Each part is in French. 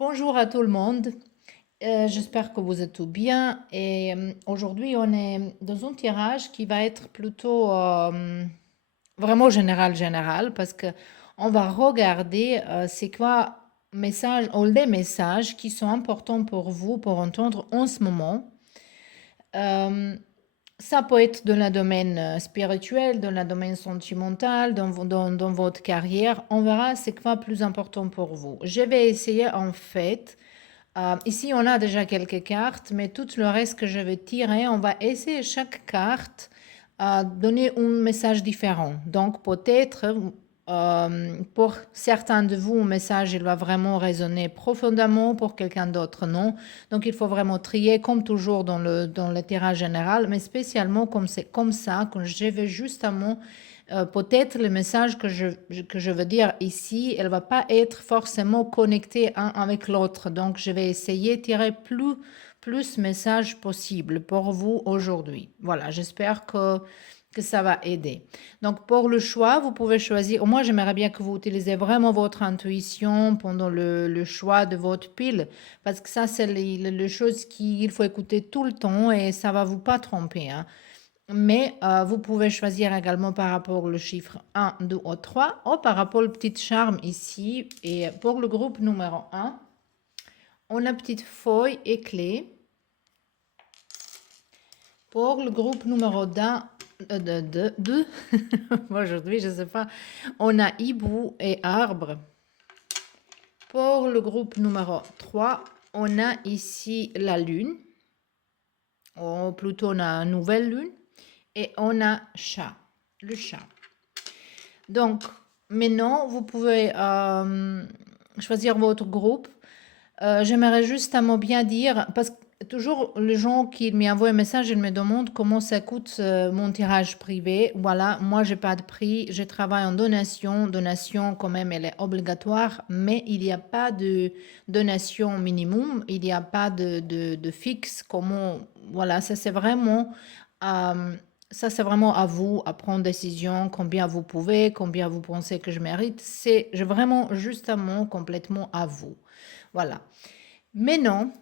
Bonjour à tout le monde. J'espère que vous êtes tout bien. Et aujourd'hui, on est dans un tirage qui va être plutôt vraiment général, parce que on va regarder c'est quoi messages ou des messages qui sont importants pour vous pour entendre en ce moment. Euh, Ça peut être dans le domaine spirituel, dans le domaine sentimental, dans votre carrière. On verra c'est quoi plus important pour vous. Je vais essayer en fait. Ici, on a déjà quelques cartes, mais tout le reste que je vais tirer, on va essayer chaque carte à donner un message différent. Donc, peut-être, pour certains de vous, un message, il va vraiment résonner profondément, pour quelqu'un d'autre, non. Donc, il faut vraiment trier, comme toujours dans le tirage général, mais spécialement comme c'est comme ça, que je vais justement peut-être le message que je veux dire ici, elle va pas être forcément connectée un avec l'autre. Donc, je vais essayer de tirer plus messages possible pour vous aujourd'hui. Voilà, j'espère que ça va aider. Donc, pour le choix, vous pouvez choisir. Moi, j'aimerais bien que vous utilisez vraiment votre intuition pendant le choix de votre pile, parce que ça, c'est les choses qu'il faut écouter tout le temps et ça va vous pas tromper, hein. Mais vous pouvez choisir également par rapport au chiffre 1, 2 ou 3 ou par rapport au petit charme ici. Et pour le groupe numéro 1, on a petite feuille et clé. Pour le groupe numéro 2, aujourd'hui, je ne sais pas, on a hibou et arbre. Pour le groupe numéro 3, on a ici la lune, ou plutôt on a une nouvelle lune, et on a chat, le chat. Donc, maintenant, vous pouvez choisir votre groupe. J'aimerais justement bien dire, parce que toujours les gens qui m'envoient un message, ils me demandent comment ça coûte mon tirage privé. Voilà, moi, j'ai pas de prix. Je travaille en donation. Donation, quand même, elle est obligatoire, mais il n'y a pas de donation minimum. Il n'y a pas de fixe. Comment, voilà, euh, ça, c'est vraiment à vous à prendre décision, combien vous pouvez, combien vous pensez que je mérite. C'est vraiment justement complètement à vous. Voilà. Maintenant,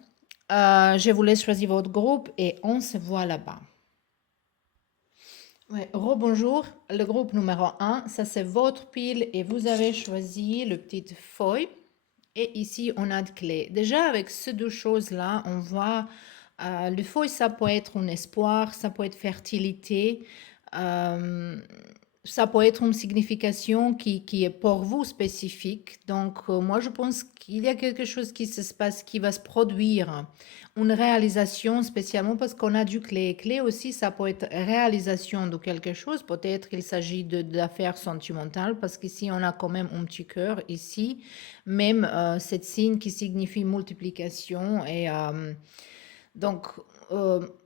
je vous laisse choisir votre groupe et on se voit là-bas. Ouais, rebonjour. Le groupe numéro un, ça c'est votre pile et vous avez choisi le petit feuille. Et ici, on a de clés. Déjà, avec ces deux choses-là, on voit le feuille, ça peut être un espoir, ça peut être fertilité, euh, ça peut être une signification qui est pour vous spécifique. Donc, moi, je pense qu'il y a quelque chose qui se passe, qui va se produire, une réalisation spécialement parce qu'on a du clé. Clé aussi, ça peut être réalisation de quelque chose. Peut-être qu'il s'agit d'affaires sentimentales parce qu'ici, on a quand même un petit cœur ici. Même cette signe qui signifie multiplication. Et donc,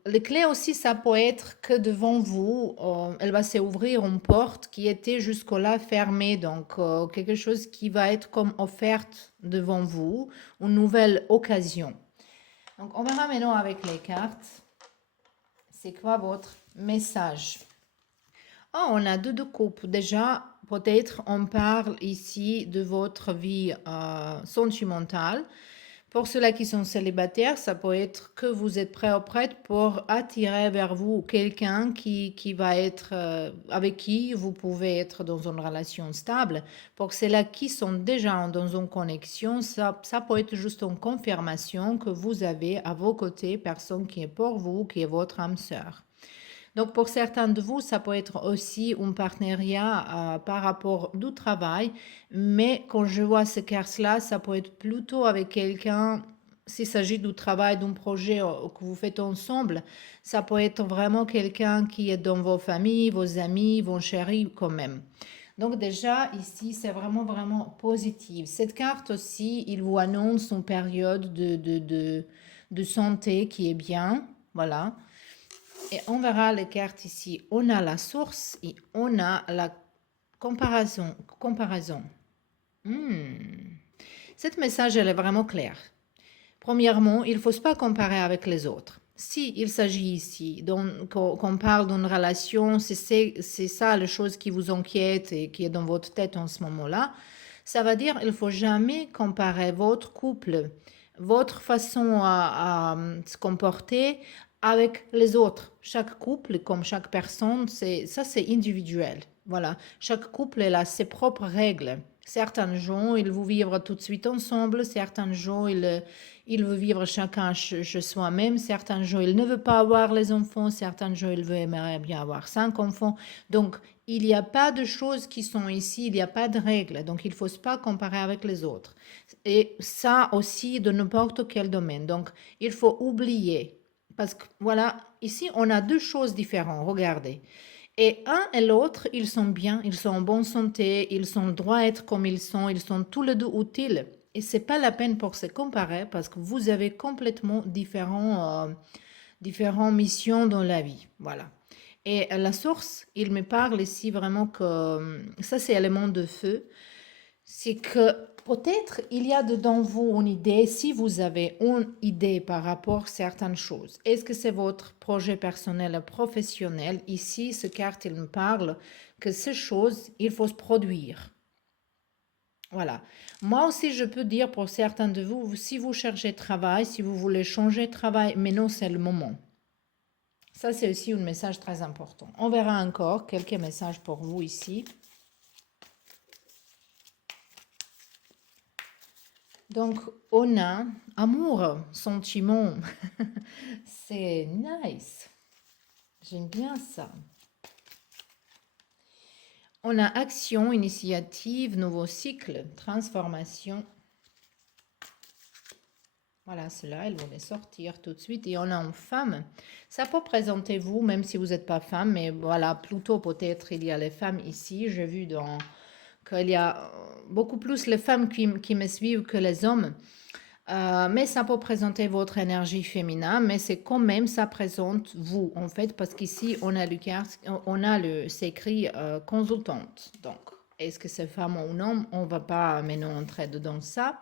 les clés aussi, ça peut être que devant vous, elle va s'ouvrir une porte qui était jusque-là fermée. Donc, quelque chose qui va être comme offerte devant vous, une nouvelle occasion. Donc, on verra maintenant avec les cartes. C'est quoi votre message? Oh, on a deux de coupe. Déjà, peut-être on parle ici de votre vie sentimentale. Pour ceux-là qui sont célibataires, ça peut être que vous êtes prêt ou prête pour attirer vers vous quelqu'un qui va être avec qui vous pouvez être dans une relation stable. Pour ceux-là qui sont déjà dans une connexion, ça peut être juste une confirmation que vous avez à vos côtés personne qui est pour vous, qui est votre âme sœur. Donc, pour certains de vous, ça peut être aussi un partenariat par rapport du travail, mais quand je vois ce cas-là, ça peut être plutôt avec quelqu'un, s'il s'agit du travail, d'un projet que vous faites ensemble, ça peut être vraiment quelqu'un qui est dans vos familles, vos amis, vos chéris quand même. Donc déjà, ici, c'est vraiment positif. Cette carte aussi, il vous annonce une période de santé qui est bien. Voilà. Et on verra les cartes ici. On a la source et on a la comparaison. Hmm. Cette message, elle est vraiment claire. Premièrement, il ne faut pas comparer avec les autres. Si il s'agit ici qu'on parle d'une relation, c'est ça la chose qui vous inquiète et qui est dans votre tête en ce moment-là, Ça veut dire il faut jamais comparer votre couple, votre façon se comporter avec les autres. Chaque couple, comme chaque personne, c'est individuel. Voilà, chaque couple il a ses propres règles. Certains gens, ils vont vivre tout de suite ensemble. Certains gens, ils veulent vivre chacun chez soi-même. Certains gens, ils ne veulent pas avoir les enfants. Certains gens, ils veulent aimer bien avoir 5 enfants. Donc, il n'y a pas de choses qui sont ici, il n'y a pas de règles, donc il ne faut pas comparer avec les autres. Et ça aussi de n'importe quel domaine. Donc il faut oublier, parce que voilà, ici on a deux choses différentes, regardez. Et un et l'autre, ils sont bien, ils sont en bonne santé, ils sont droits à être comme ils sont tous les deux utiles. Et c'est pas la peine pour se comparer parce que vous avez complètement différentes missions dans la vie. Voilà. Et la source, il me parle ici vraiment que ça c'est élément de feu, c'est que peut-être il y a dedans vous une idée, si vous avez une idée par rapport à certaines choses. Est-ce que c'est votre projet personnel et professionnel? Ici, ce carte, il me parle que ces choses, il faut se produire. Voilà. Moi aussi, je peux dire pour certains de vous, si vous cherchez travail, si vous voulez changer de travail, mais non, c'est le moment. Ça, c'est aussi un message très important. On verra encore quelques messages pour vous ici. Donc, on a amour, sentiment. C'est nice. J'aime bien ça. On a action, initiative, nouveau cycle, transformation. Voilà, cela, elle voulait sortir tout de suite. Et on a une femme. Ça peut présenter vous, même si vous n'êtes pas femme, mais voilà, plutôt peut-être il y a les femmes ici. J'ai vu qu'il y a beaucoup plus les femmes qui me suivent que les hommes. Mais ça peut présenter votre énergie féminine, mais c'est quand même, ça présente vous, en fait, parce qu'ici, c'est écrit consultante. Donc, est-ce que c'est femme ou un homme? On ne va pas maintenant entrer dedans ça.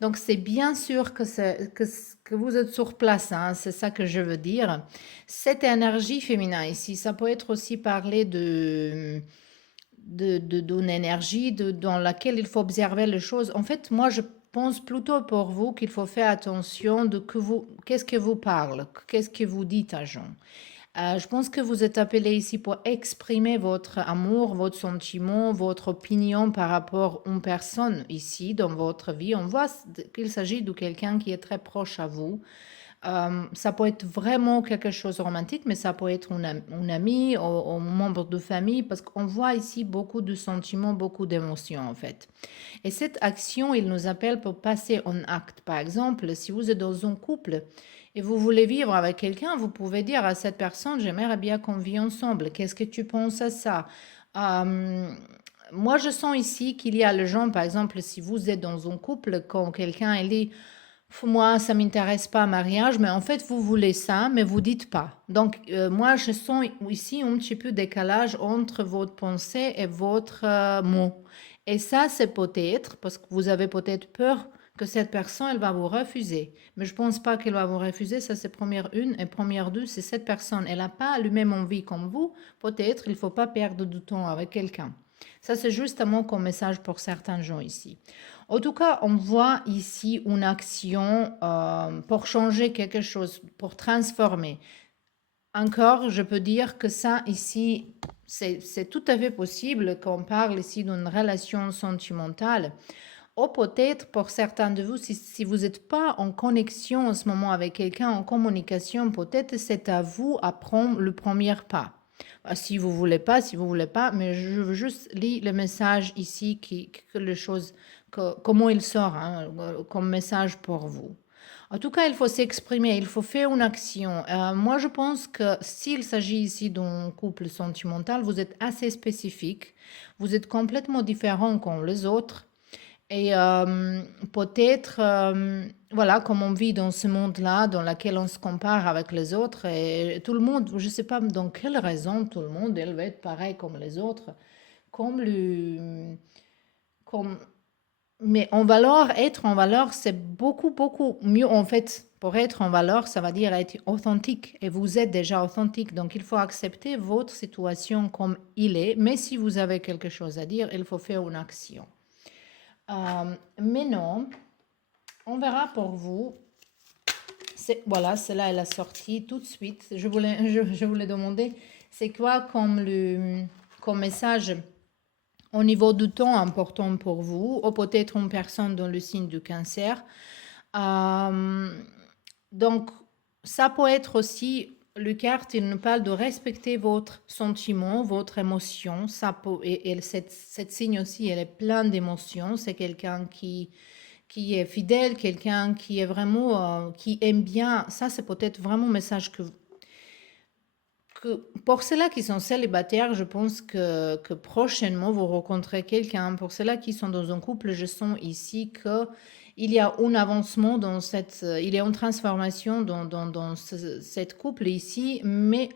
Donc, c'est bien sûr que vous êtes sur place, hein, c'est ça que je veux dire. Cette énergie féminine ici, ça peut être aussi parler d'une énergie dans laquelle il faut observer les choses. En fait, moi, je pense plutôt pour vous qu'il faut faire attention de qu'est-ce que vous parlez, qu'est-ce que vous dites à Jean. Je pense que vous êtes appelé ici pour exprimer votre amour, votre sentiment, votre opinion par rapport à une personne ici dans votre vie. On voit qu'il s'agit de quelqu'un qui est très proche à vous. Ça peut être vraiment quelque chose de romantique, mais ça peut être un ami ou un membre de famille, parce qu'on voit ici beaucoup de sentiments, beaucoup d'émotions en fait. Et cette action, il nous appelle pour passer en acte. Par exemple, si vous êtes dans un couple et vous voulez vivre avec quelqu'un, vous pouvez dire à cette personne, j'aimerais bien qu'on vive ensemble. Qu'est-ce que tu penses à ça? Euh, Moi, je sens ici qu'il y a les gens, par exemple, si vous êtes dans un couple, quand quelqu'un il dit moi, ça m'intéresse pas, mariage, mais en fait, vous voulez ça, mais vous dites pas. Donc, moi, je sens ici un petit peu décalage entre votre pensée et votre mot. Et ça, c'est peut-être parce que vous avez peut-être peur que cette personne, elle va vous refuser. Mais je pense pas qu'elle va vous refuser. Ça, c'est première une. Et première deux, c'est cette personne. Elle n'a pas le même envie comme vous. Peut-être, il faut pas perdre du temps avec quelqu'un. Ça, c'est justement comme message pour certains gens ici. En tout cas, on voit ici une action pour changer quelque chose, pour transformer. Encore, je peux dire que ça ici, c'est tout à fait possible qu'on parle ici d'une relation sentimentale. Ou peut-être pour certains de vous, si vous n'êtes pas en connexion en ce moment avec quelqu'un, en communication, peut-être c'est à vous à prendre le premier pas. Si vous voulez pas, si vous voulez pas, mais je veux juste lire le message ici, que les choses, comment il sort hein, comme message pour vous. En tout cas, il faut s'exprimer, il faut faire une action. Moi, je pense que s'il s'agit ici d'un couple sentimental, vous êtes assez spécifique, vous êtes complètement différent comme les autres. Et peut-être, voilà, comme on vit dans ce monde-là, dans lequel on se compare avec les autres, et tout le monde, je ne sais pas dans quelle raison tout le monde, elle va être pareil comme les autres, comme comme, mais en valeur, être en valeur, c'est beaucoup, beaucoup mieux. En fait, pour être en valeur, ça va dire être authentique. Et vous êtes déjà authentique. Donc, il faut accepter votre situation comme il est. Mais si vous avez quelque chose à dire, il faut faire une action. Mais non, on verra pour vous. Voilà, celle-là, elle a sorti tout de suite. Je voulais demander, c'est quoi comme message au niveau du temps important pour vous, ou peut-être une personne dans le signe du cancer. Donc, ça peut être aussi, le carte, il nous parle de respecter votre sentiment, votre émotion. Ça peut, et cette signe aussi, elle est pleine d'émotions. C'est quelqu'un qui est fidèle, quelqu'un qui est vraiment, qui aime bien. Ça, c'est peut-être vraiment un message que pour ceux-là qui sont célibataires, je pense que prochainement, vous rencontrez quelqu'un. Pour ceux-là qui sont dans un couple, je sens ici que il y a un avancement dans il y a une transformation dans cette couple ici, mais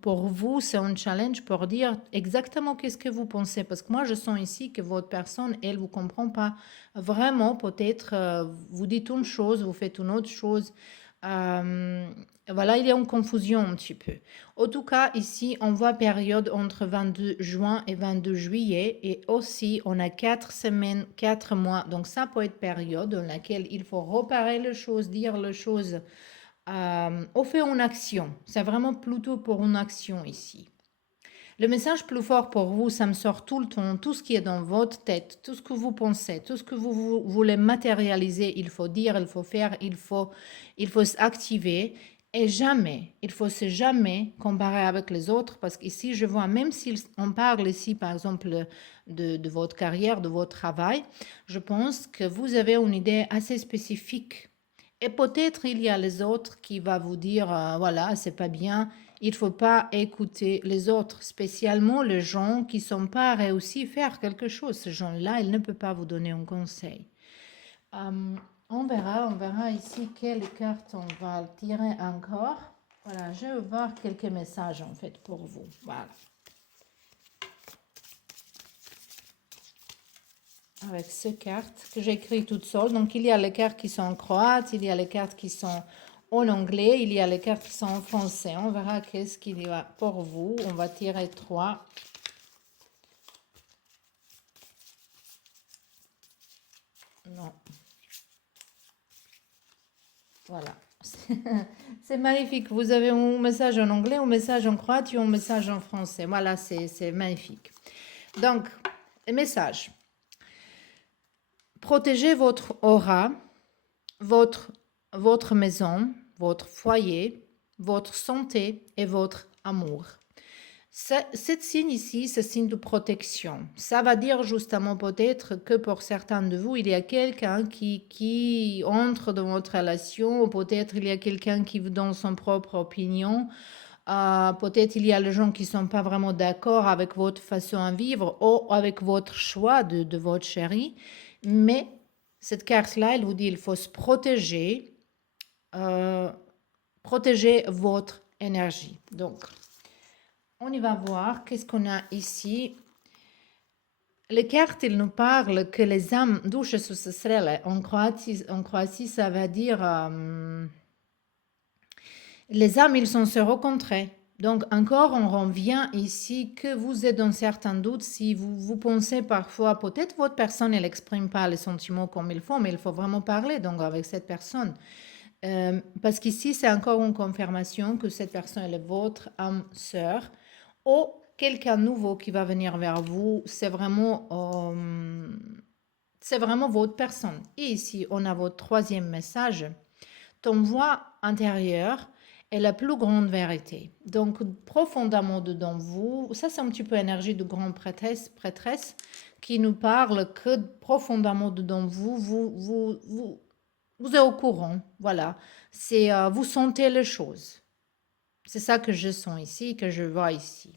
pour vous, c'est un challenge pour dire exactement qu'est-ce que vous pensez. Parce que moi, je sens ici que votre personne, elle, vous comprend pas vraiment. Peut-être, vous dites une chose, vous faites une autre chose. Euh, voilà, il y a une confusion un petit peu. En tout cas, ici, on voit période entre 22 juin et 22 juillet. Et aussi, on a 4 semaines, 4 mois. Donc, ça peut être période dans laquelle il faut reparer les choses, dire les choses, on fait une action. C'est vraiment plutôt pour une action ici. Le message plus fort pour vous, ça me sort tout le temps, tout ce qui est dans votre tête, tout ce que vous pensez, tout ce que vous voulez matérialiser, il faut dire, il faut faire, il faut s'activer. Et jamais, il faut se jamais comparer avec les autres parce qu'ici, je vois, même si on parle ici, par exemple, de votre carrière, de votre travail, je pense que vous avez une idée assez spécifique. Et peut-être il y a les autres qui va vous dire, voilà, c'est pas bien. Il faut pas écouter les autres, spécialement les gens qui sont pas réussi à faire quelque chose. Ces gens-là, ils ne peuvent pas vous donner un conseil. Euh, on verra ici quelle carte on va tirer encore. Voilà, je vais voir quelques messages en fait pour vous. Voilà. Avec ces cartes que j'écris toute seule. Donc, il y a les cartes qui sont en croate, il y a les cartes qui sont en anglais, il y a les cartes qui sont en français. On verra qu'est-ce qu'il y a pour vous. On va tirer 3. Non. Voilà. C'est magnifique. Vous avez un message en anglais, un message en croate et un message en français. Voilà, c'est magnifique. Donc, le message. Protégez votre aura, votre maison, votre foyer, votre santé et votre amour. Cette signe ici, c'est signe de protection. Ça va dire justement peut-être que pour certains de vous, il y a quelqu'un qui entre dans votre relation, ou peut-être il y a quelqu'un qui vous donne son propre opinion. Peut-être il y a les gens qui ne sont pas vraiment d'accord avec votre façon de vivre ou avec votre choix de votre chéri. Mais cette carte-là, elle vous dit il faut se protéger, protéger votre énergie. Donc, on y va voir qu'est-ce qu'on a ici. Les cartes, ils nous parlent que les âmes duše su se srele. En Croatie, ça va dire les âmes, ils sont se rencontrés. Donc encore, on revient ici que vous êtes dans certains doutes si vous pensez parfois, peut-être votre personne, elle n'exprime pas les sentiments comme il faut, mais il faut vraiment parler donc avec cette personne. Parce qu'ici, c'est encore une confirmation que cette personne, elle est votre âme sœur ou quelqu'un nouveau qui va venir vers vous. C'est vraiment votre personne. Et ici, on a votre troisième message. Ton voix intérieure est la plus grande vérité. Donc, profondément dedans vous, ça c'est un petit peu énergie de grande prêtresse qui nous parle que profondément dedans vous êtes au courant. Voilà, c'est vous sentez les choses. C'est ça que je sens ici, que je vois ici.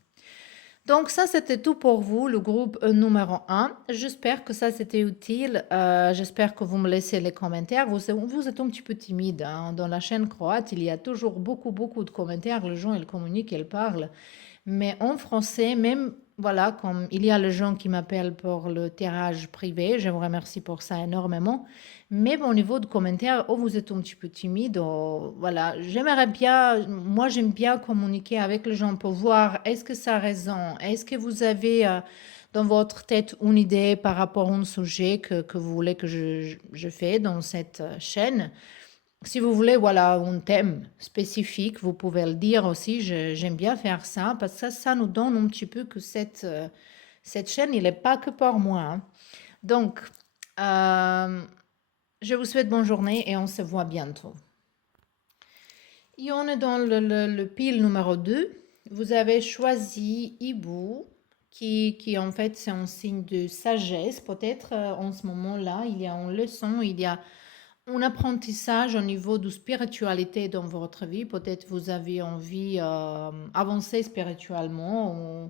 Donc ça, c'était tout pour vous, le groupe numéro 1. J'espère que ça, c'était utile. J'espère que vous me laissez les commentaires. Vous êtes un petit peu timide, hein. Dans la chaîne croate, il y a toujours beaucoup, beaucoup de commentaires. Les gens, ils communiquent, ils parlent. Mais en français, même, voilà, comme il y a les gens qui m'appellent pour le tirage privé, je vous remercie pour ça énormément. Mais au niveau de commentaires, oh, vous êtes un petit peu timide, oh, voilà, j'aimerais bien, moi j'aime bien communiquer avec les gens pour voir est-ce que ça a raison, est-ce que vous avez dans votre tête une idée par rapport à un sujet que vous voulez que je fais dans cette chaîne. Si vous voulez, voilà, un thème spécifique, vous pouvez le dire aussi. J'aime bien faire ça parce que ça nous donne un petit peu que cette chaîne, il n'est pas que pour moi, hein. Donc, je vous souhaite bonne journée et on se voit bientôt. Et on est dans le pile numéro 2. Vous avez choisi Hibou, qui en fait c'est un signe de sagesse. Peut-être en ce moment-là, il y a une leçon, il y a un apprentissage au niveau de spiritualité dans votre vie. Peut-être vous avez envie d'avancer spirituellement.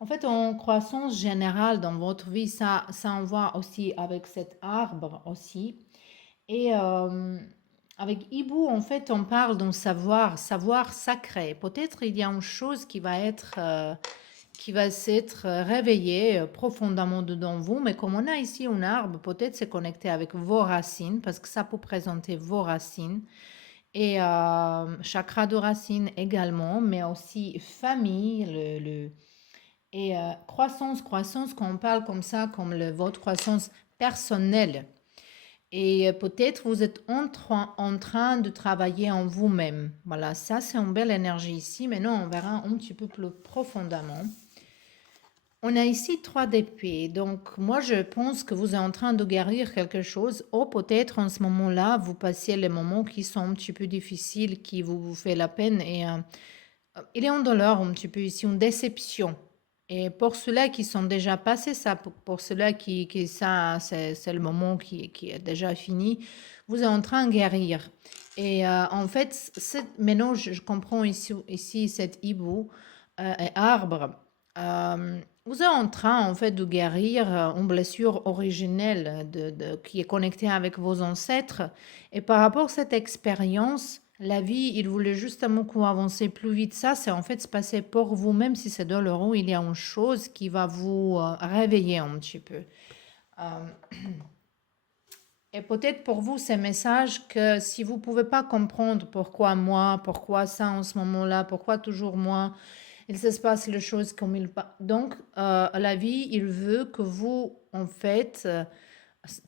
En fait, en croissance générale dans votre vie, ça en voit aussi avec cet arbre aussi. Et avec Hibou, en fait, on parle d'un savoir sacré. Peut-être il y a une chose qui va s'être réveillée profondément dedans vous, mais comme on a ici un arbre, peut-être c'est connecté avec vos racines, parce que ça peut présenter vos racines. Et chakra de racines également, mais aussi famille, et croissance, quand on parle comme ça, comme votre croissance personnelle. Et peut-être vous êtes en train de travailler en vous-même. Voilà, ça c'est une belle énergie ici. Maintenant, on verra un petit peu plus profondément. On a ici 3 d'épée. Donc, moi, je pense que vous êtes en train de guérir quelque chose. Ou peut-être en ce moment-là, vous passez les moments qui sont un petit peu difficiles, qui vous fait la peine. Et il est en douleur un petit peu ici, une déception. Et pour ceux-là qui sont déjà passés, ça, pour ceux-là qui ça, c'est le moment qui est déjà fini, vous êtes en train de guérir. Et en fait, maintenant, je comprends ici cet hibou et arbre. Vous êtes en train, en fait, de guérir une blessure originelle qui est connectée avec vos ancêtres. Et par rapport à cette expérience, la vie, il voulait justement qu'on avance plus vite. Ça, c'est en fait se passer pour vous, même si c'est douloureux, il y a une chose qui va vous réveiller un petit peu. Euh, et peut-être pour vous, ces messages que si vous ne pouvez pas comprendre pourquoi moi, pourquoi ça en ce moment-là, pourquoi toujours moi, il se passe les choses comme il... Donc, la vie, il veut que vous, en fait,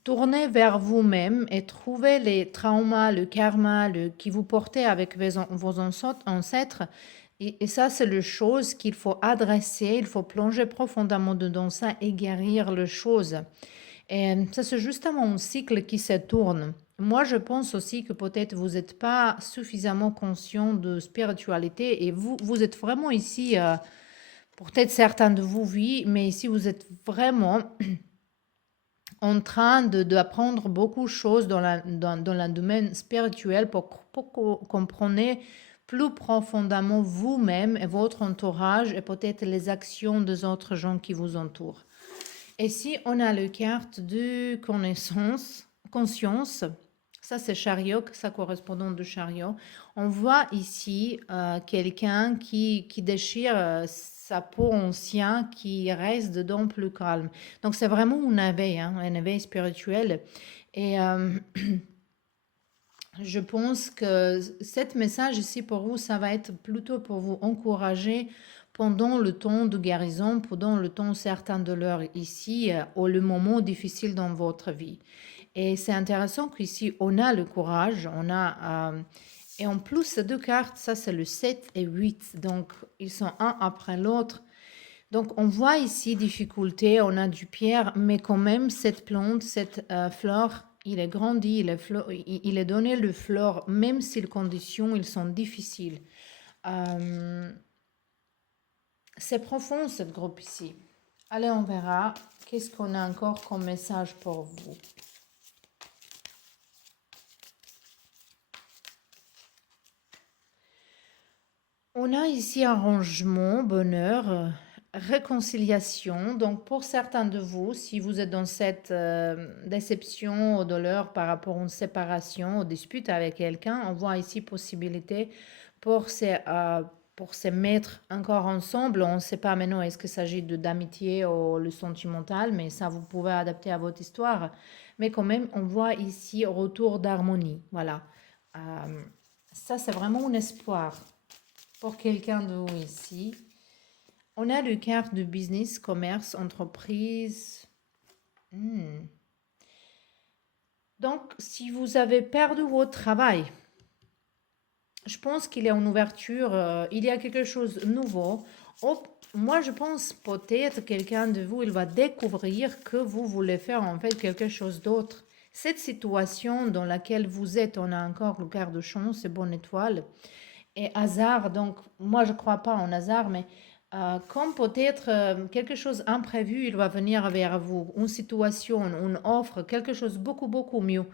tournez vers vous-même et trouvez les traumas, le karma qui vous portez avec vos ancêtres. Et ça, c'est le chose qu'il faut adresser, il faut plonger profondément dedans ça et guérir les choses. Et ça, c'est justement un cycle qui se tourne. Moi, je pense aussi que peut-être vous n'êtes pas suffisamment conscient de spiritualité et vous êtes vraiment ici, peut-être certains de vous, oui, mais ici, vous êtes vraiment en train d'apprendre beaucoup de choses dans le domaine spirituel pour que vous compreniez plus profondément vous-même et votre entourage et peut-être les actions des autres gens qui vous entourent. Et si on a la carte de conscience, ça c'est chariot, ça correspondant de chariot. On voit ici quelqu'un qui déchire sa peau ancienne, qui reste dedans plus calme. Donc c'est vraiment un éveil spirituel. Et je pense que cet message ici pour vous, ça va être plutôt pour vous encourager pendant le temps de guérison, pendant le temps certain de l'heure ici, ou le moment difficile dans votre vie. Et c'est intéressant qu'ici, on a le courage, et en plus, ces 2 cartes, ça c'est le 7 et 8, donc ils sont un après l'autre. Donc on voit ici difficulté, on a du pierre, mais quand même cette plante, cette fleur, il est grandi, il est donné le fleur, même si les conditions ils sont difficiles. Euh, c'est profond cette groupe ici. Allez, on verra. Qu'est-ce qu'on a encore comme message pour vous? On a ici arrangement, bonheur, réconciliation. Donc pour certains de vous, si vous êtes dans cette déception ou douleur par rapport à une séparation ou dispute avec quelqu'un, on voit ici possibilité pour se mettre encore ensemble. On ne sait pas maintenant est-ce qu'il s'agit d'amitié ou le sentimental, mais ça vous pouvez adapter à votre histoire. Mais quand même, on voit ici retour d'harmonie. Voilà. Ça, c'est vraiment un espoir pour quelqu'un de vous ici. On a le carte de business, commerce, entreprise. Hmm. Donc, si vous avez perdu votre travail, je pense qu'il y a une ouverture, il y a quelque chose de nouveau. Oh, moi, je pense peut-être quelqu'un de vous, il va découvrir que vous voulez faire en fait quelque chose d'autre. Cette situation dans laquelle vous êtes, on a encore le quart de chance, c'est bonne étoile. Et hasard, donc moi je ne crois pas en hasard, mais comme peut-être quelque chose imprévu, il va venir vers vous, une situation, une offre, quelque chose beaucoup, beaucoup mieux.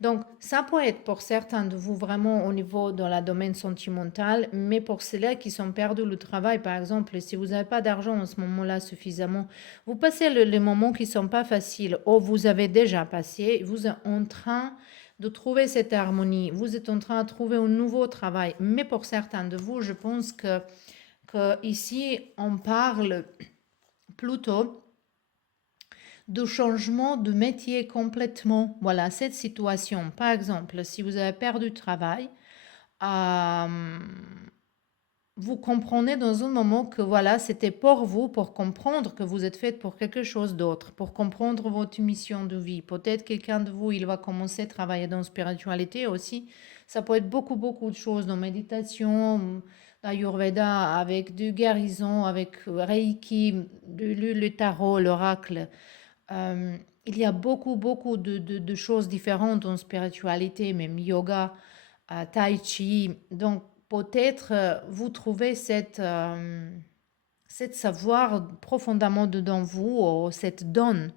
Donc ça peut être pour certains de vous vraiment au niveau dans le domaine sentimental, mais pour ceux-là qui sont perdus le travail, par exemple, si vous n'avez pas d'argent en ce moment-là suffisamment, vous passez les moments qui ne sont pas faciles, ou vous avez déjà passé, vous êtes en train de trouver cette harmonie. Vous êtes en train de trouver un nouveau travail. Mais pour certains de vous, je pense que ici, on parle plutôt de changement de métier complètement. Voilà, cette situation. Par exemple, si vous avez perdu le travail, euh, vous comprenez dans un moment que voilà, c'était pour vous, pour comprendre que vous êtes fait pour quelque chose d'autre, pour comprendre votre mission de vie. Peut-être quelqu'un de vous, il va commencer à travailler dans la spiritualité aussi. Ça peut être beaucoup, beaucoup de choses dans méditation, d'Ayurveda, avec du guérison, avec Reiki, le tarot, l'oracle. Euh, il y a beaucoup, beaucoup de choses différentes en spiritualité, même yoga, tai chi. Donc, peut-être vous trouvez cette savoir profondément dedans vous, ou cette donne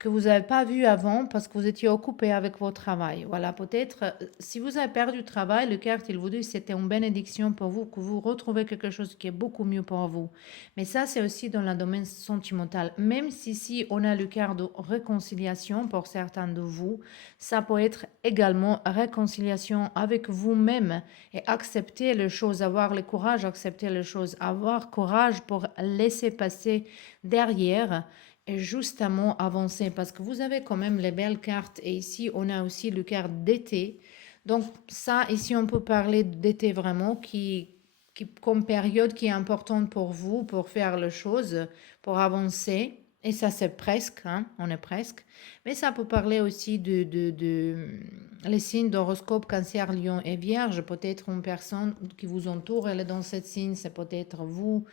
que vous n'avez pas vu avant parce que vous étiez occupé avec votre travail. Voilà, peut-être, si vous avez perdu le travail, le carte, il vous dit que c'était une bénédiction pour vous, que vous retrouvez quelque chose qui est beaucoup mieux pour vous. Mais ça, c'est aussi dans le domaine sentimental. Même si on a le carte de réconciliation pour certains de vous, ça peut être également réconciliation avec vous-même et accepter les choses, avoir le courage d'accepter les choses, avoir courage pour laisser passer derrière et justement avancer parce que vous avez quand même les belles cartes et ici on a aussi le carte d'été. Donc ça, ici on peut parler d'été vraiment qui comme période qui est importante pour vous, pour faire les choses, pour avancer. Et ça c'est presque, hein, on est presque. Mais ça peut parler aussi de les signes d'horoscope Cancer, Lion et Vierge. Peut-être une personne qui vous entoure, elle est dans cette signe, c'est peut-être vous.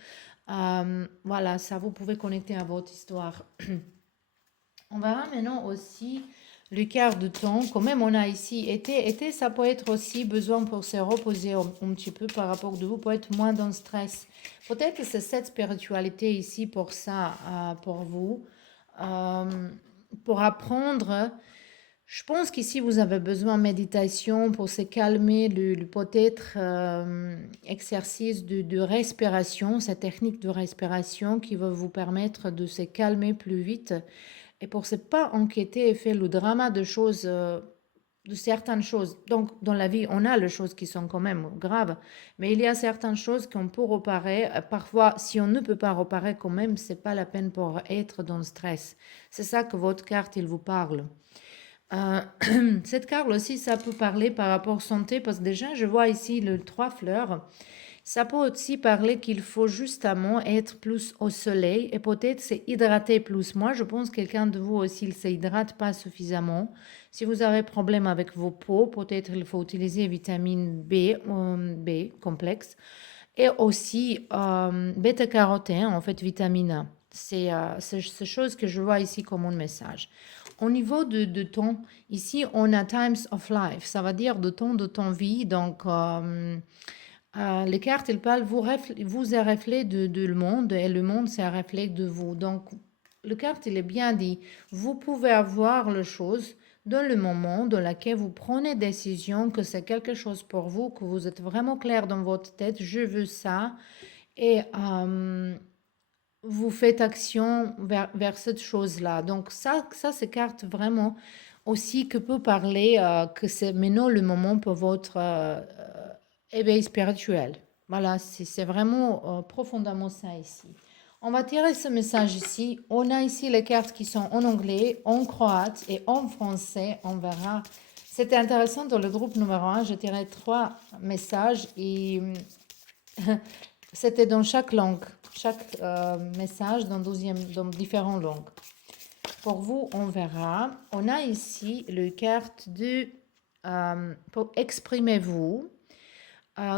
Voilà, ça vous pouvez connecter à votre histoire. On verra maintenant aussi le quart de temps. Quand même, on a ici été, ça peut être aussi besoin pour se reposer un petit peu par rapport de vous, pour être moins dans le stress. Peut-être que c'est cette spiritualité ici pour ça, pour vous, Euh, pour apprendre. Je pense qu'ici, vous avez besoin de méditation pour se calmer, peut-être exercice de respiration, cette technique de respiration qui va vous permettre de se calmer plus vite et pour ne pas enquêter et faire le drama de choses, de certaines choses. Donc, dans la vie, on a les choses qui sont quand même graves, mais il y a certaines choses qu'on peut réparer. Parfois, si on ne peut pas réparer quand même, c'est pas la peine pour être dans le stress. C'est ça que votre carte, il vous parle. Euh, cette carte aussi, ça peut parler par rapport santé, parce que déjà, je vois ici le 3 fleurs. Ça peut aussi parler qu'il faut justement être plus au soleil et peut-être se hydrater plus. Moi, je pense que quelqu'un de vous aussi, il ne s'hydrate pas suffisamment. Si vous avez problème avec vos peaux, peut-être il faut utiliser vitamine B, B complexe, et aussi bêta-carotène, en fait, vitamine A. C'est ces choses que je vois ici comme un message. Au niveau de temps, ici, on a Times of Life, ça veut dire de ton vie. Donc, les cartes, elles parlent, vous êtes reflet de le monde et le monde, c'est un reflet de vous. Donc, le carte, il est bien dit. Vous pouvez avoir les choses dans le moment dans lequel vous prenez décision que c'est quelque chose pour vous, que vous êtes vraiment clair dans votre tête, je veux ça. Et vous faites action vers cette chose-là. Donc ça c'est carte vraiment aussi que peut parler que c'est maintenant le moment pour votre éveil spirituel. Voilà, c'est vraiment profondément ça ici. On va tirer ce message ici. On a ici les cartes qui sont en anglais, en croate et en français. On verra. C'était intéressant dans le groupe numéro 1. Je tirais 3 messages et C'était dans chaque langue, chaque message dans différentes langues. Pour vous, on verra. On a ici le carte pour exprimer vous,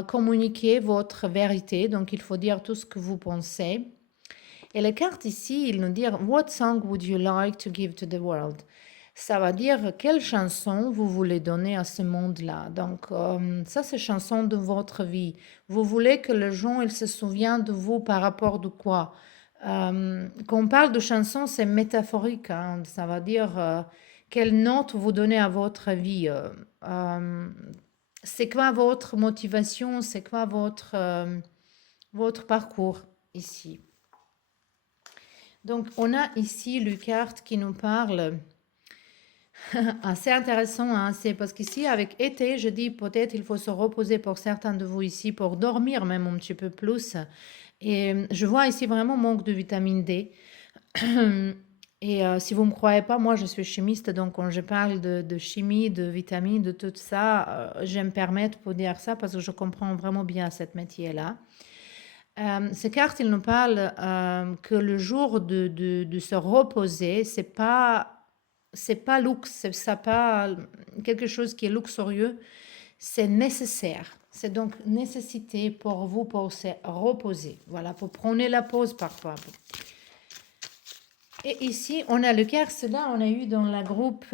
communiquer votre vérité. Donc, il faut dire tout ce que vous pensez. Et les cartes ici, ils nous disent What song would you like to give to the world? Ça va dire quelle chanson vous voulez donner à ce monde-là. Donc, ça, c'est chanson de votre vie. Vous voulez que les gens ils se souviennent de vous par rapport de quoi? Quand on parle de chanson, c'est métaphorique. Hein. Ça va dire quelle note vous donnez à votre vie. C'est quoi votre motivation? C'est quoi votre parcours ici? Donc, on a ici le carte qui nous parle. C'est intéressant, hein, c'est parce qu'ici, avec été, je dis peut-être il faut se reposer pour certains de vous ici, pour dormir même un petit peu plus. Et je vois ici vraiment manque de vitamine D. Et si vous ne me croyez pas, moi je suis chimiste, donc quand je parle de chimie, de vitamines, de tout ça, je me permettre pour dire ça parce que je comprends vraiment bien ce métier-là. Ces cartes, ils nous parlent que le jour de se reposer, c'est pas luxe, c'est pas quelque chose qui est luxurieux, c'est nécessaire. C'est donc nécessité pour vous pour se reposer. Voilà, pour prendre la pause parfois. Et ici, on a le carte, là, on a eu dans le groupe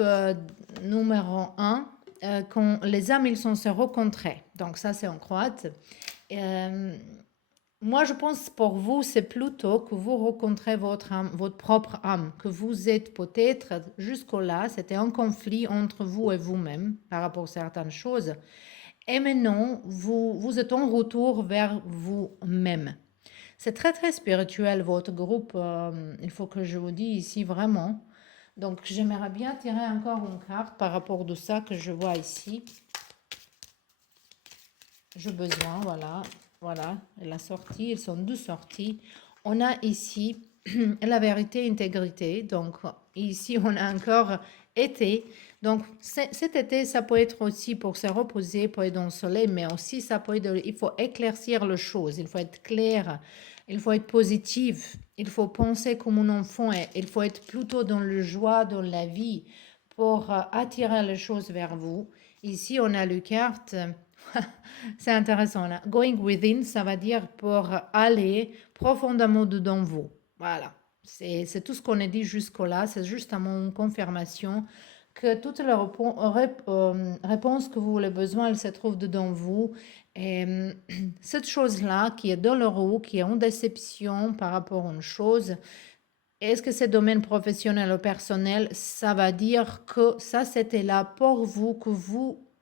numéro 1, quand les âmes, ils sont se rencontrés. Donc ça, c'est en croate. Moi, je pense pour vous, c'est plutôt que vous rencontrez votre âme, votre propre âme, que vous êtes peut-être jusqu'au-là, c'était un conflit entre vous et vous-même par rapport à certaines choses. Et maintenant, vous êtes en retour vers vous-même. C'est très, très spirituel, votre groupe. Il faut que je vous dise ici vraiment. Donc, j'aimerais bien tirer encore une carte par rapport à ça que je vois ici. J'ai besoin, voilà. Voilà, la sortie, ils sont deux sorties. On a ici la vérité, intégrité. Donc, ici, on a encore été. Donc, cet été, ça peut être aussi pour se reposer, pour être dans le soleil, mais aussi, ça peut être, il faut éclaircir les choses, il faut être clair, il faut être positif, il faut penser comme un enfant, et il faut être plutôt dans le joie, dans la vie, pour attirer les choses vers vous. Ici, on a le carte. C'est intéressant là. Going within, ça va dire pour aller profondément dedans vous. Voilà. C'est tout ce qu'on a dit jusque-là. C'est justement une confirmation que toutes les réponses que vous avez besoin, elles se trouvent dedans vous. Et cette chose-là qui est douloureuse, qui est en déception par rapport à une chose, est-ce que c'est domaine professionnel ou personnel? Ça va dire que ça, c'était là pour vous,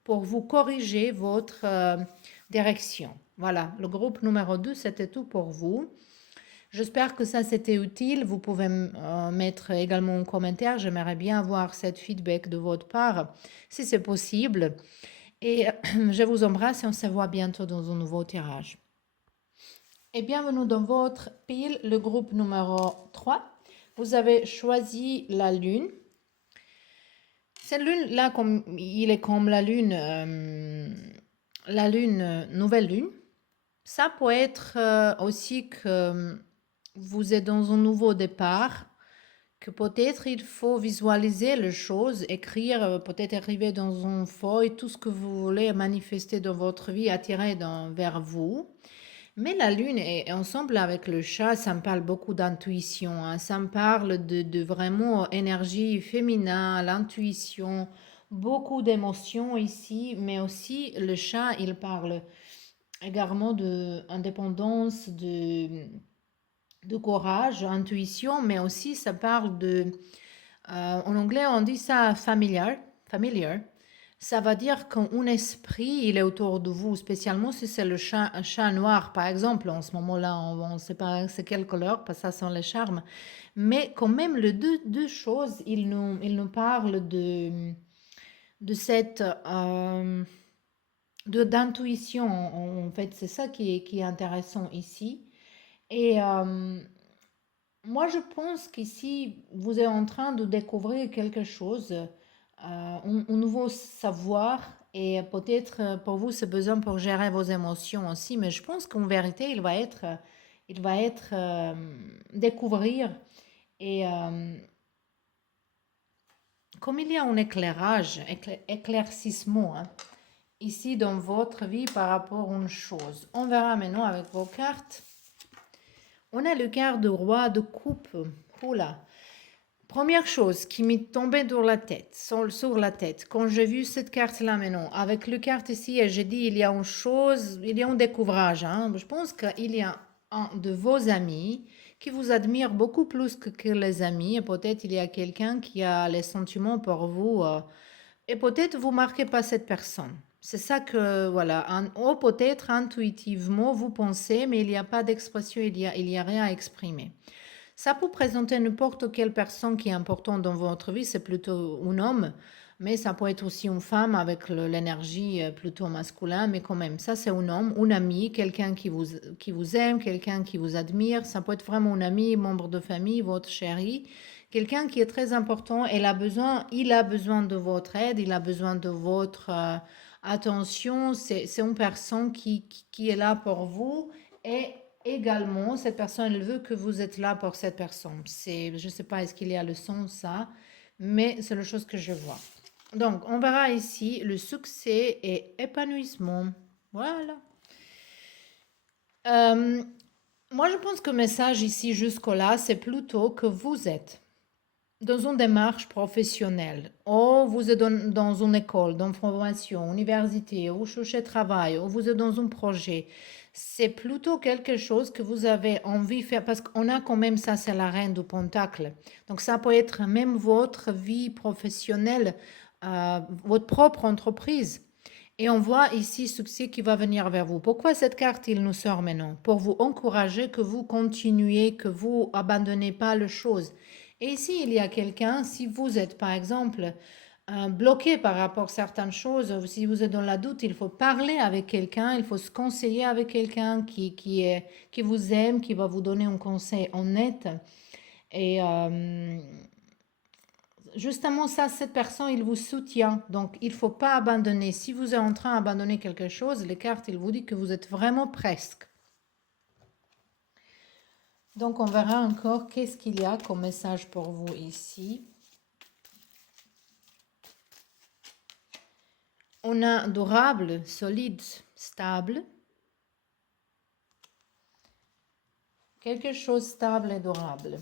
pour vous corriger votre direction. Voilà, le groupe numéro 2, c'était tout pour vous. J'espère que ça, c'était utile. Vous pouvez mettre également un commentaire. J'aimerais bien avoir cette feedback de votre part, si c'est possible. Et je vous embrasse et on se voit bientôt dans un nouveau tirage. Et bienvenue dans votre pile, le groupe numéro 3. Vous avez choisi la lune. Cette lune-là, il est comme la lune, nouvelle lune. Ça peut être aussi que vous êtes dans un nouveau départ, que peut-être il faut visualiser les choses, écrire, peut-être arriver dans une feuille, tout ce que vous voulez manifester dans votre vie, attirer vers vous. Mais la lune est ensemble avec le chat, ça me parle beaucoup d'intuition, hein. Ça me parle de vraiment énergie féminin, l'intuition, beaucoup d'émotions ici, mais aussi le chat, il parle également d'indépendance, de courage, intuition, mais aussi ça parle en anglais on dit ça familiar. Ça va dire qu'un esprit, il est autour de vous, spécialement si c'est un chat noir, par exemple. En ce moment-là, on ne sait pas c'est quelle couleur, parce que ça sent le charme. Mais quand même, les deux choses, il nous parle de cette... d'intuition, en fait. C'est ça qui est intéressant ici. Et moi, je pense qu'ici, vous êtes en train de découvrir quelque chose, un nouveau savoir, Et peut-être pour vous, c'est besoin pour gérer vos émotions aussi, mais je pense qu'en vérité, il va être découvrir. Et comme il y a un éclairage, éclaircissement, hein, ici dans votre vie par rapport à une chose. On verra maintenant avec vos cartes. On a le carte de roi de coupe. Oula. Première chose qui m'est tombée sur la tête, quand j'ai vu cette carte-là maintenant, avec le carte ici, et j'ai dit il y a une chose, il y a un découvrage. Hein. Je pense qu'il y a un de vos amis qui vous admire beaucoup plus que les amis, et peut-être il y a quelqu'un qui a les sentiments pour vous, et peut-être vous marquez pas cette personne. C'est ça que, voilà, ou peut-être intuitivement vous pensez, mais il n'y a pas d'expression, il y a rien à exprimer. Ça peut présenter n'importe quelle personne qui est importante dans votre vie, c'est plutôt un homme, mais ça peut être aussi une femme avec l'énergie plutôt masculine, mais quand même, ça c'est un homme, un ami, quelqu'un qui vous aime, quelqu'un qui vous admire, ça peut être vraiment un ami, membre de famille, votre chéri, quelqu'un qui est très important, il a besoin de votre aide, il a besoin de votre attention, c'est une personne qui est là pour vous et également, cette personne, elle veut que vous êtes là pour cette personne. Je ne sais pas, est-ce qu'il y a le son, ça, mais c'est la chose que je vois. Donc, on verra ici le succès et épanouissement. Voilà. Moi, je pense que le message ici jusque-là, c'est plutôt que vous êtes dans une démarche professionnelle, ou vous êtes dans une école, dans une formation, université, ou cherchez travail, ou vous êtes dans un projet, c'est plutôt quelque chose que vous avez envie de faire, parce qu'on a quand même ça, c'est la reine du pentacle. Donc ça peut être même votre vie professionnelle, votre propre entreprise. Et on voit ici succès qui va venir vers vous. Pourquoi cette carte, il nous sort maintenant? Pour vous encourager que vous continuez, que vous abandonnez pas les choses. Et ici, il y a quelqu'un, si vous êtes par exemple bloqué par rapport à certaines choses, si vous êtes dans la doute, il faut parler avec quelqu'un, il faut se conseiller avec quelqu'un qui vous aime, qui va vous donner un conseil honnête. Et justement, ça, cette personne, il vous soutient. Donc, il ne faut pas abandonner. Si vous êtes en train d'abandonner quelque chose, les cartes, il vous dit que vous êtes vraiment presque. Donc, on verra encore qu'est-ce qu'il y a comme message pour vous ici. On a durable, solide, stable. Quelque chose stable et durable.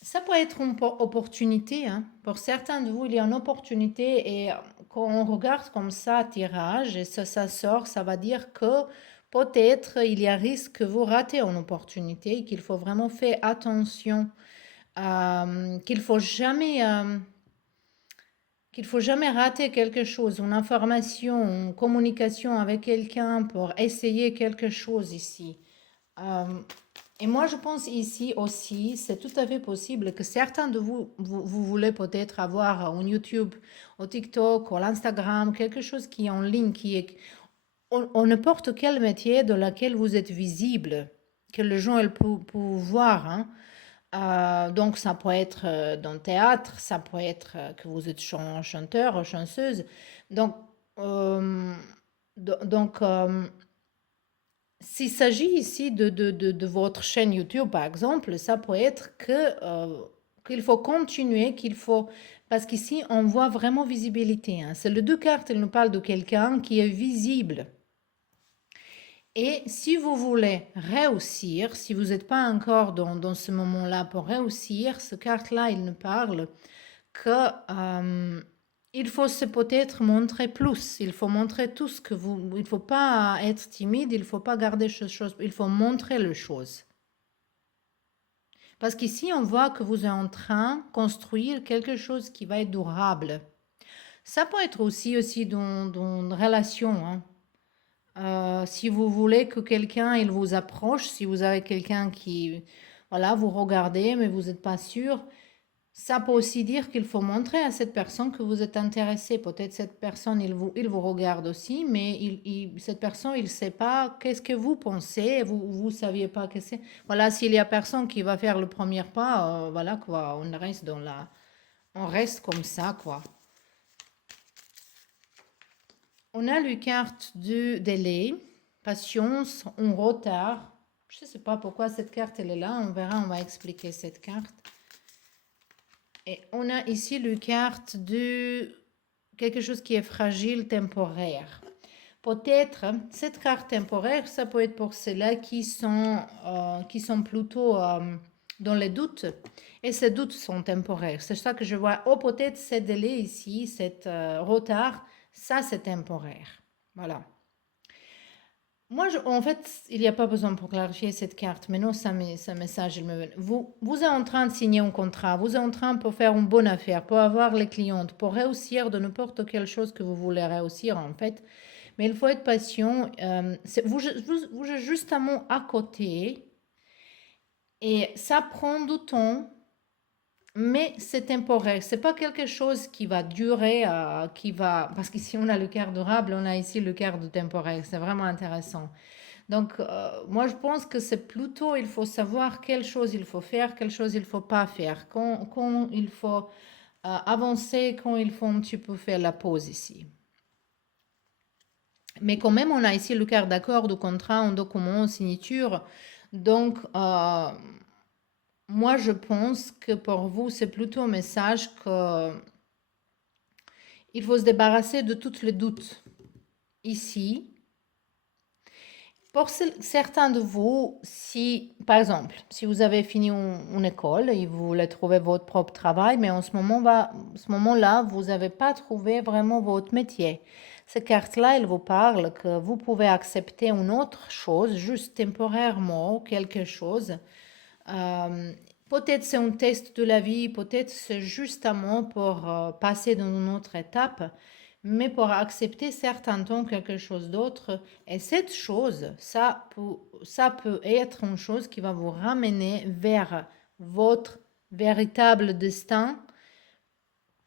Ça peut être une opportunité. Hein. Pour certains de vous, il y a une opportunité et quand on regarde comme ça, tirage, et ça sort, ça va dire que peut-être il y a risque que vous ratez une opportunité, qu'il faut vraiment faire attention, qu'il faut jamais rater quelque chose, une information, une communication avec quelqu'un pour essayer quelque chose ici. Euh, et moi, je pense ici aussi, c'est tout à fait possible que certains de vous voulez peut-être avoir un YouTube, au TikTok, ou l'Instagram, quelque chose qui est en ligne, qui est en n'importe quel métier dans lequel vous êtes visible, que les gens peuvent voir. Hein. Donc, ça peut être dans le théâtre, ça peut être que vous êtes chanteur ou chanteuse. Donc, euh, donc, s'il s'agit ici de votre chaîne YouTube, par exemple, ça peut être qu'il faut continuer, parce qu'ici, on voit vraiment visibilité. Hein. C'est les deux cartes, elles nous parlent de quelqu'un qui est visible. Et si vous voulez réussir, si vous n'êtes pas encore dans ce moment-là pour réussir, ce carte-là, il nous parle que il faut se peut-être montrer plus. Il faut montrer tout ce que vous... Il ne faut pas être timide, il ne faut pas garder ces choses. Il faut montrer les choses. Parce qu'ici, on voit que vous êtes en train de construire quelque chose qui va être durable. Ça peut être aussi dans une relation. Hein. Si vous voulez que quelqu'un il vous approche, si vous avez quelqu'un qui, voilà, vous regardez mais vous n'êtes pas sûr, ça peut aussi dire qu'il faut montrer à cette personne que vous êtes intéressé. Peut-être cette personne il vous regarde aussi, mais cette personne il ne sait pas qu'est-ce que vous pensez, vous saviez pas que c'est. Voilà, s'il y a personne qui va faire le premier pas, voilà quoi, on reste on reste comme ça, quoi. On a les cartes du délai, patience, on retard. Je ne sais pas pourquoi cette carte elle est là. On verra, on va expliquer cette carte. Et on a ici le carte de quelque chose qui est fragile, temporaire. Peut-être, cette carte temporaire, ça peut être pour ceux-là qui sont plutôt dans les doutes. Et ces doutes sont temporaires. C'est ça que je vois. Oh, peut-être ce délai ici, cet retard, ça c'est temporaire. Voilà. Moi, en fait, il n'y a pas besoin pour clarifier cette carte. Maintenant, ce message, vous êtes en train de signer un contrat, vous êtes en train pour faire une bonne affaire, pour avoir les clientes, pour réussir de n'importe quelle chose que vous voulez réussir, en fait. Mais il faut être patient. Vous êtes justement à côté et ça prend du temps. Mais c'est temporaire, c'est pas quelque chose qui va durer, parce qu'ici on a le quart durable, on a ici le quart de temporaire, c'est vraiment intéressant. Donc, moi je pense que c'est plutôt, il faut savoir quelle chose il faut faire, quelle chose il faut pas faire, quand il faut avancer, quand il faut un petit peu faire la pause ici. Mais quand même, on a ici le quart d'accord, de contrat, un document, signature. Donc, moi, je pense que pour vous, c'est plutôt un message que il faut se débarrasser de tous les doutes ici. Pour certains de vous, si, par exemple, si vous avez fini une école et vous voulez trouver votre propre travail, mais en ce moment-là, vous n'avez pas trouvé vraiment votre métier. Cette carte-là, elle vous parle que vous pouvez accepter une autre chose, juste temporairement, quelque chose. Peut-être c'est un test de la vie, peut-être c'est justement pour passer dans une autre étape, mais pour accepter certains temps quelque chose d'autre. Et cette chose, ça peut être une chose qui va vous ramener vers votre véritable destin.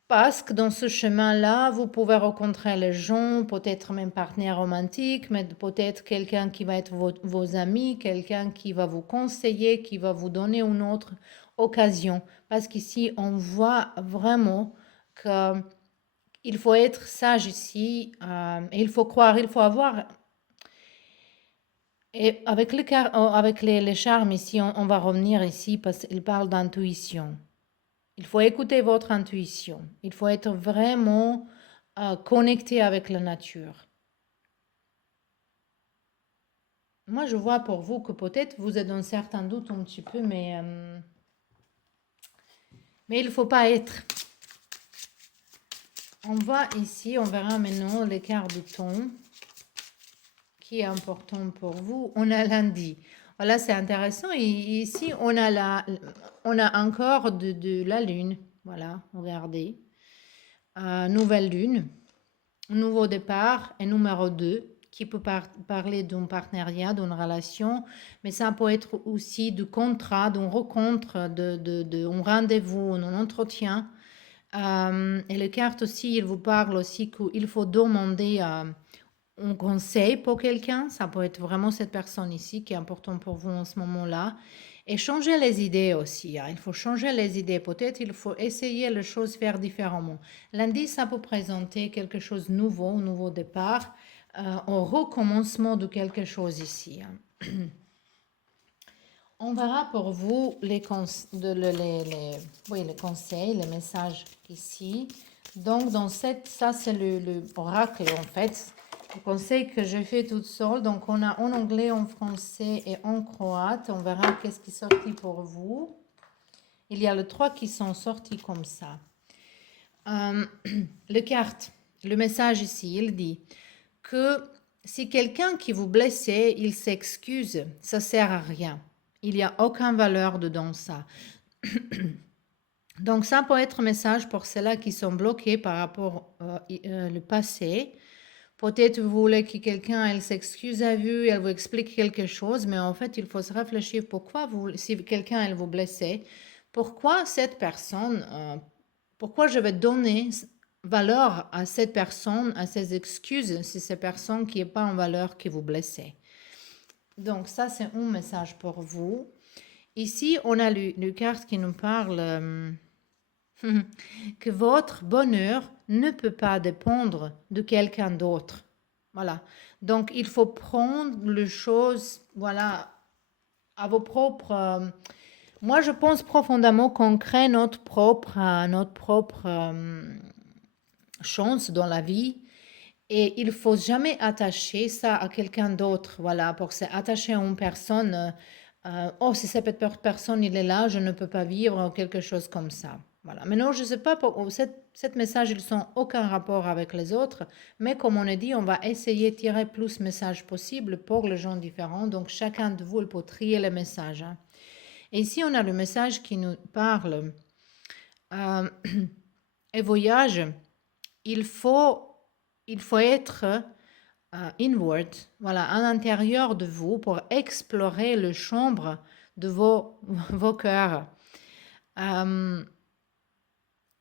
Parce que dans ce chemin-là, vous pouvez rencontrer les gens, peut-être même partenaires romantiques, mais peut-être quelqu'un qui va être vos amis, quelqu'un qui va vous conseiller, qui va vous donner une autre occasion. Parce qu'ici, on voit vraiment qu'il faut être sage ici, et il faut croire, il faut avoir... Et avec les charmes ici, on va revenir ici parce qu'il parle d'intuition. Il faut écouter votre intuition. Il faut être vraiment connecté avec la nature. Moi, je vois pour vous que peut-être vous êtes dans certains doutes un petit peu, mais il ne faut pas être. On va ici, on verra maintenant l'écart de ton qui est important pour vous. On a lundi. Voilà, c'est intéressant. Et ici, on a encore de la lune. Voilà, regardez. Nouvelle lune, nouveau départ et numéro 2 qui peut parler d'un partenariat, d'une relation, mais ça peut être aussi du contrat, d'une rencontre, d'un rendez-vous, d'un entretien. Et les cartes aussi, il vous parle aussi qu'il faut demander un conseil pour quelqu'un. Ça peut être vraiment cette personne ici qui est important pour vous en ce moment-là. Et changer les idées aussi. Il faut changer les idées. Peut-être il faut essayer les choses faire différemment. Lundi, ça peut présenter quelque chose de nouveau, un nouveau départ, un recommencement de quelque chose ici. On verra pour vous les conseils, les messages ici. Donc, ça c'est le oracle en fait. Le conseil que j'ai fait toute seule. Donc, on a en anglais, en français et en croate. On verra qu'est-ce qui est sorti pour vous. Il y a les 3 qui sont sortis comme ça. Le carte, le message ici, il dit que si quelqu'un qui vous blessait, il s'excuse, ça sert à rien. Il n'y a aucune valeur dedans ça. Donc ça peut être un message pour ceux-là qui sont bloqués par rapport au passé. Peut-être vous voulez que quelqu'un elle s'excuse à vous, elle vous explique quelque chose, mais en fait il faut se réfléchir pourquoi si quelqu'un elle vous blessait, pourquoi cette personne, pourquoi je vais donner valeur à cette personne, à ses excuses, si c'est personne qui n'est pas en valeur qui vous blessait. Donc ça c'est un message pour vous. Ici on a le carte qui nous parle. que votre bonheur ne peut pas dépendre de quelqu'un d'autre. Voilà. Donc, il faut prendre les choses, voilà, à vos propres... moi, je pense profondément qu'on crée notre propre chance dans la vie. Et il faut jamais attacher ça à quelqu'un d'autre, voilà, pour s'attacher à une personne. Oh, si cette personne, il est là, je ne peux pas vivre, ou quelque chose comme ça. Voilà. Maintenant, je ne sais pas, cette message, ils n'ont aucun rapport avec les autres, mais comme on a dit, on va essayer de tirer plus de messages possible pour les gens différents. Donc, chacun de vous, il peut trier les messages. Hein. Et ici, on a le message qui nous parle. Et voyage, il faut être inward, voilà, à l'intérieur de vous pour explorer le chambre de vos cœurs.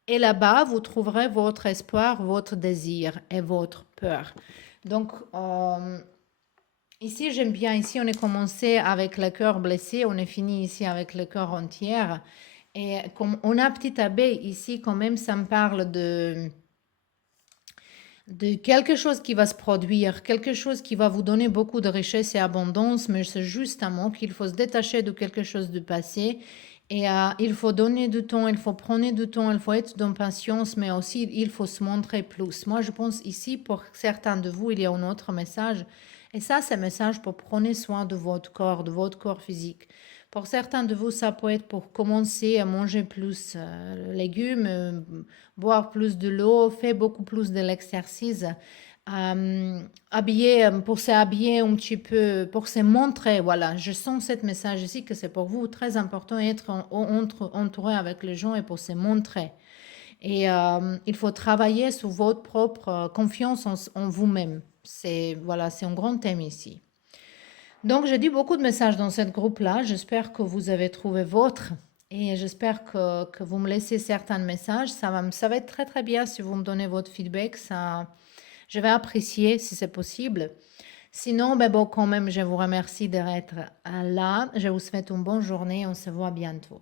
Et là-bas, vous trouverez votre espoir, votre désir et votre peur. Donc, ici, j'aime bien, ici, on est commencé avec le cœur blessé, on est fini ici avec le cœur entier. Et comme on a petit abeille ici, quand même, ça me parle de quelque chose qui va se produire, quelque chose qui va vous donner beaucoup de richesse et abondance, mais c'est justement qu'il faut se détacher de quelque chose du passé et il faut donner du temps, il faut prendre du temps, il faut être dans patience, mais aussi il faut se montrer plus. Moi, je pense ici, pour certains de vous, il y a un autre message et ça, c'est un message pour prendre soin de votre corps physique. Pour certains de vous, ça peut être pour commencer à manger plus légumes, boire plus de l'eau, faire beaucoup plus de l'exercice, pour s'habiller un petit peu, pour se montrer. Voilà, je sens ce message ici que c'est pour vous très important d'être entouré avec les gens et pour se montrer. Et il faut travailler sur votre propre confiance en vous-même. Voilà, c'est un grand thème ici. Donc, j'ai dit beaucoup de messages dans ce groupe-là. J'espère que vous avez trouvé votre et j'espère que vous me laissez certains messages. Ça va être très, très bien si vous me donnez votre feedback. Je vais apprécier si c'est possible. Sinon, ben bon, quand même, je vous remercie d'être là. Je vous souhaite une bonne journée. On se voit bientôt.